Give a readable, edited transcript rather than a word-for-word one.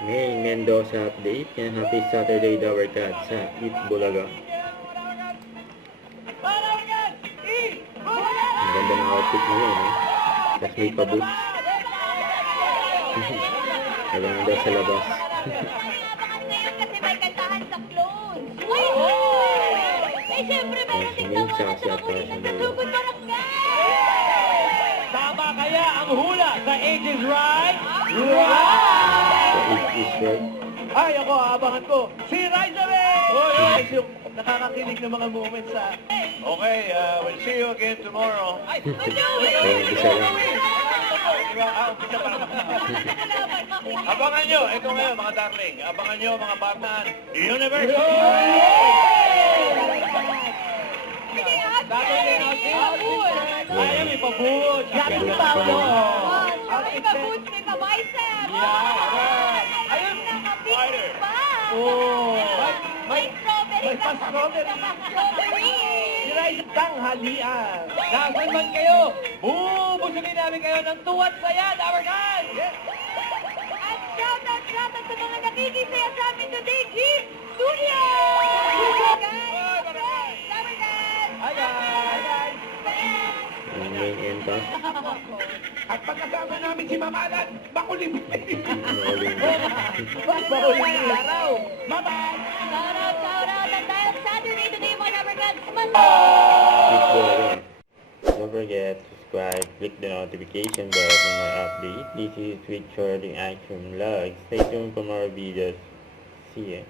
May Mendoza update. Yan, happy Saturday daw kat sa Eat Bulaga. Ang ganda ng outfit mo yun, eh. Tapos may pa-boots. Habang daw sa labas. Kasi may kantahan sa clone. Uy! Eh, siyempre, meron ding tawanan sa makulitan sa Sugod Barangay! Tama kaya ang hula sa Age is Right? So, it is right. Ay, ako, aabangan ko. Si Riza Ray! Oy, yung nakakakilig ng mga moments sa... Okay, we'll see you again tomorrow. Ay, Isa lang. umpisa pa lang. Abangan nyo, ito ngayon mga darling. Abangan nyo mga barnaan. Universe! Saturday outfit. Ay, may pabuot. May pabuot. May pa-boots, may pa-bicep! Yeah. Ayun, naka-pink pa! Oh. May strawberry May pa! pa-strawberry. Strawberry! Si Riza, tanghalian. Nasaan man kayo, bubusugin namin kayo ng tuwat saya, Tower Guys! Yes. At shoutout sa mga nakikisaya sa amin today, G Studio! Guys! Summer guys! Hi guys! Ang main end pa. At pagkasama namin si Mamalan, makulim. Makulim. Makulim araw. Bye-bye! Shoutout! At dahil Saturday today, mga Summer guys, Eat Bulaga. Don't forget to subscribe, click the notification bell for more updates. This is Richard in Action Vlog. Stay tuned for more videos. See ya.